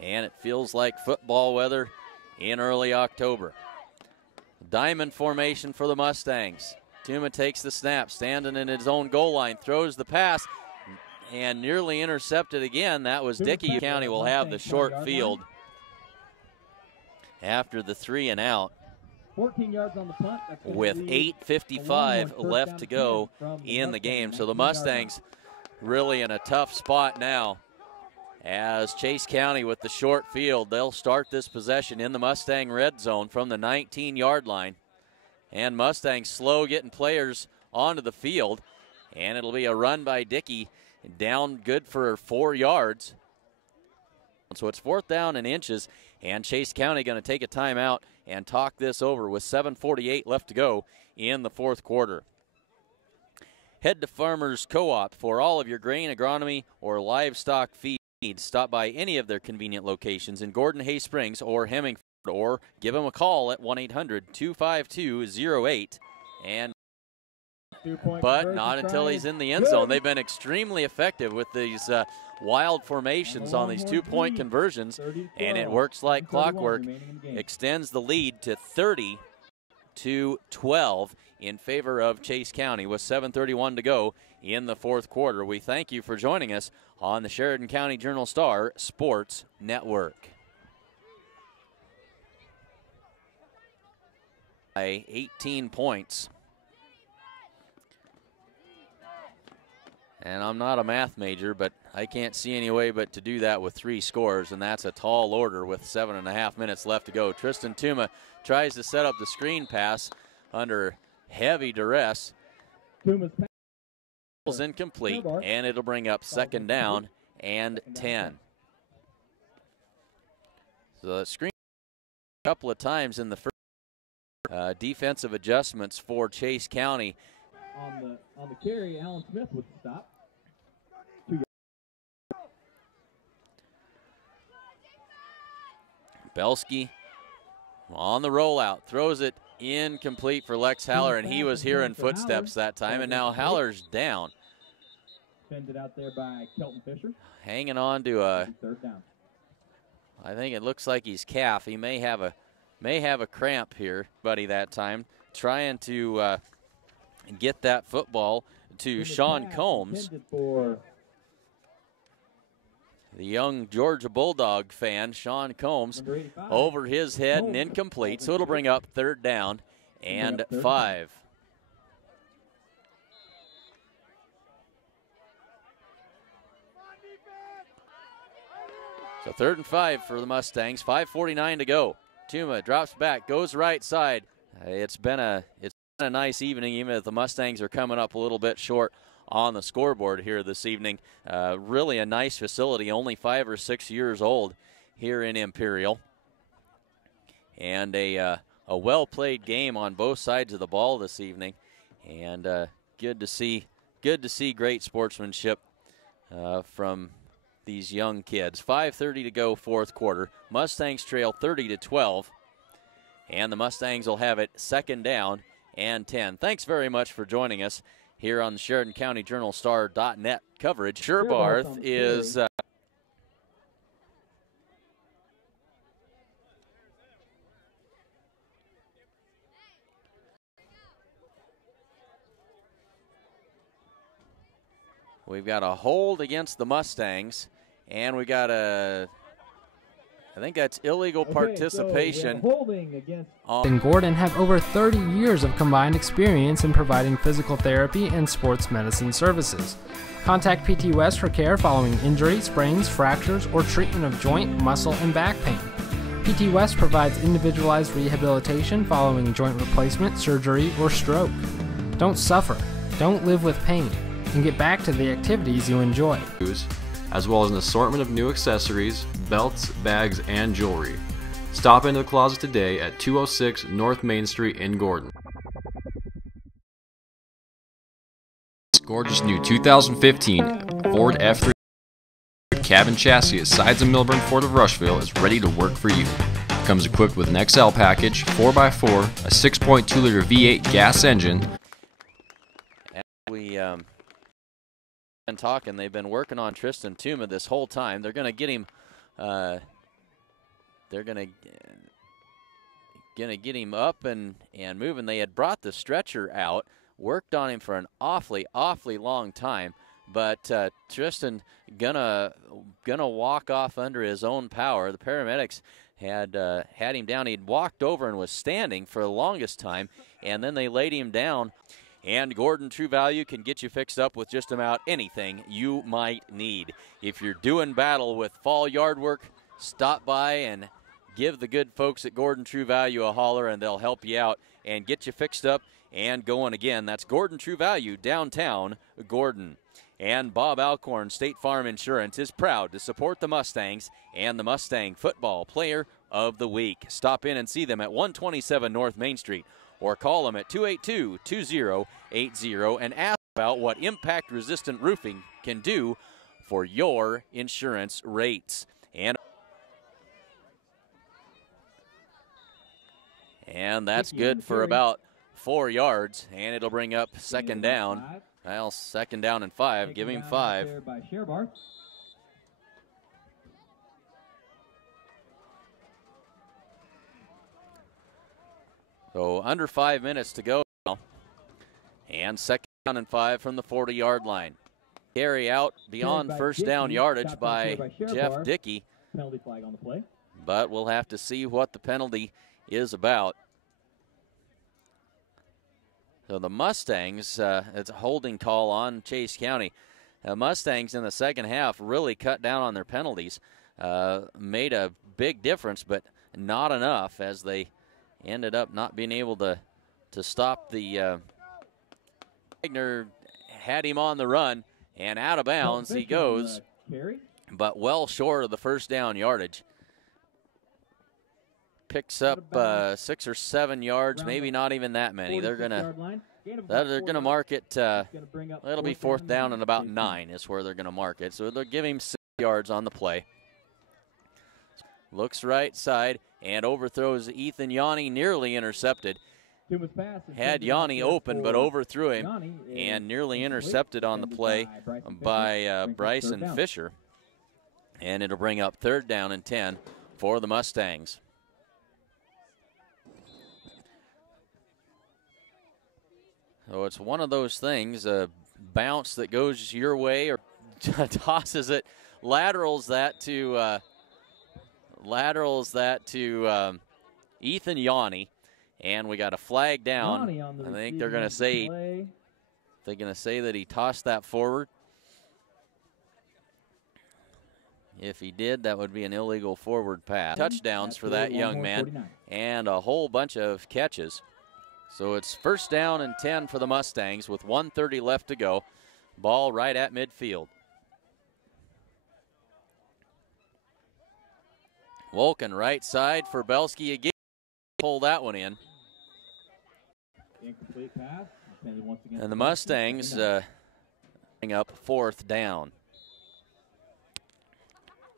And it feels like football weather in early October. Diamond formation for the Mustangs. Tuma takes the snap, standing in his own goal line, throws the pass, and nearly intercepted again. That was Dickey. County will have the short field after the 3 and out. 14 yards on the punt. With 8:55 left to go in the game. So the Mustangs really in a tough spot now as Chase County with the short field. They'll start this possession in the Mustang red zone from the 19-yard line. And Mustangs slow getting players onto the field. And it'll be a run by Dickey, down good for 4 yards. So it's 4th down and inches, and Chase County going to take a timeout and talk this over with 7:48 left to go in the 4th quarter. Head to Farmers Co-op for all of your grain, agronomy, or livestock feed needs. Stop by any of their convenient locations in Gordon, Hay Springs, or Hemmingford, or give them a call at 1-800-252-08. But not until he's in the end zone. They've been extremely effective with these wild formations on these 2-point conversions, and it works like clockwork. Extends the lead to 30-12 in favor of Chase County with 7:31 to go in the 4th quarter. We thank you for joining us on the Sheridan County Journal-Star Sports Network. By 18 points. And I'm not a math major, but I can't see any way but to do that with 3 scores, and that's a tall order with 7.5 minutes left to go. Tristan Tuma tries to set up the screen pass under heavy duress. Tuma's pass is incomplete, and it'll bring up 2nd down and 10. So the screen a couple of times in the first defensive adjustments for Chase County. On the carry, Alan Smith would stop. Belsky on the rollout, throws it incomplete for Lex Haller, and he was hearing footsteps that time, and now Haller's down. Fended out there by Kelton Fisher. Hanging on to a, 3rd down. I think it looks like he's calf. He may have a cramp here, buddy, that time. Trying to get that football to Sean Combs. The young Georgia Bulldog fan, Sean Combs, over his head and incomplete. So it'll bring up 3rd down and 5. So 3rd and 5 for the Mustangs. 5:49 to go. Tuma drops back, goes right side. It's been a nice evening, even if the Mustangs are coming up a little bit short on the scoreboard here this evening. Really a nice facility, only 5 or 6 years old here in Imperial. And a well-played game on both sides of the ball this evening. And good to see great sportsmanship from these young kids. 5:30 to go, 4th quarter. Mustangs trail 30-12. And the Mustangs will have it 2nd down and 10. Thanks very much for joining us here on the Sheridan County Journal-Star.net coverage. Sherbarth is we've got a hold against the Mustangs, and we got a I think that's illegal participation. And Gordon have over 30 years of combined experience in providing physical therapy and sports medicine services. Contact PT West for care following injury, sprains, fractures, or treatment of joint, muscle, and back pain. PT West provides individualized rehabilitation following joint replacement, surgery, or stroke. Don't suffer, don't live with pain, and get back to the activities you enjoy. As well as an assortment of new accessories, belts, bags, and jewelry. Stop into the closet today at 206 North Main Street in Gordon. This gorgeous new 2015 Ford F3 cabin chassis at Sides of Milburn Ford of Rushville is ready to work for you. It comes equipped with an XL package, 4x4, a 6.2-liter V8 gas engine. We been talking. They've been working on Tristan Tuma this whole time. They're going to get him. They're going to get him up and moving. They had brought the stretcher out, worked on him for an awfully long time, but Tristan gonna walk off under his own power. The paramedics had him down. He'd walked over and was standing for the longest time, and then they laid him down. And Gordon True Value can get you fixed up with just about anything you might need. If you're doing battle with fall yard work, stop by and give the good folks at Gordon True Value a holler, and they'll help you out and get you fixed up and going again. That's Gordon True Value, downtown Gordon. And Bob Alcorn, State Farm Insurance, is proud to support the Mustangs and the Mustang Football Player of the Week. Stop in and see them at 127 North Main Street, or call them at 282-2080 and ask about what impact-resistant roofing can do for your insurance rates. And that's good for about 4 yards, and it'll bring up second down. Well, second down and 5. Give him 5. So under 5 minutes to go now. And second down and 5 from the 40-yard line. Carry out beyond first down yardage by Jeff Dickey. Penalty flag on the play. But we'll have to see what the penalty is about. So the Mustangs, it's a holding call on Chase County. Mustangs in the second half really cut down on their penalties. Made a big difference, but not enough, as they ended up not being able to stop the Wagner. Had him on the run, and out of bounds he goes, but well short of the first down yardage. Picks up 6 or 7 yards, maybe not even that many. They're gonna mark it. It'll be fourth down and about 9 is where they're gonna mark it. So they'll give him 6 yards on the play. Looks right side and overthrows Ethan Yanni, nearly intercepted. Had Yanni open, but overthrew him and nearly intercepted on the play by Bryson Fisher. And it'll bring up third down and 10 for the Mustangs. So it's one of those things, a bounce that goes your way or tosses it, laterals that to Ethan Yanni, and we got a flag down. I think they're going to say that he tossed that forward. If he did, that would be an illegal forward pass. Touchdowns for that young man and a whole bunch of catches. So it's first down and 10 for the Mustangs with 1:30 left to go. Ball right at midfield. Wolken right side for Belsky again. Pull that one in. Incomplete pass. And the Mustangs bring up fourth down.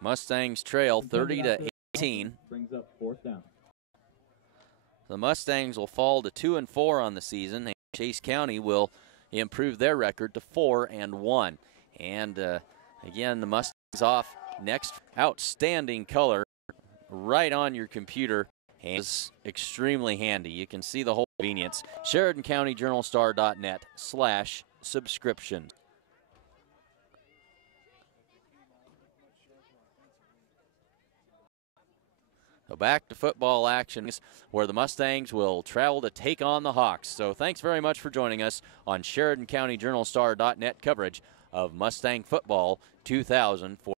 Mustangs trail 30-18. Brings up fourth down. The Mustangs will fall to 2-4 on the season, and Chase County will improve their record to 4-1. And again, the Mustangs off next. Outstanding color right on your computer is extremely handy. You can see the whole convenience. SheridanCountyJournalStar.net/subscription. So back to football action where the Mustangs will travel to take on the Hawks. So thanks very much for joining us on Sheridan County Journal Star.net coverage of Mustang football 2004.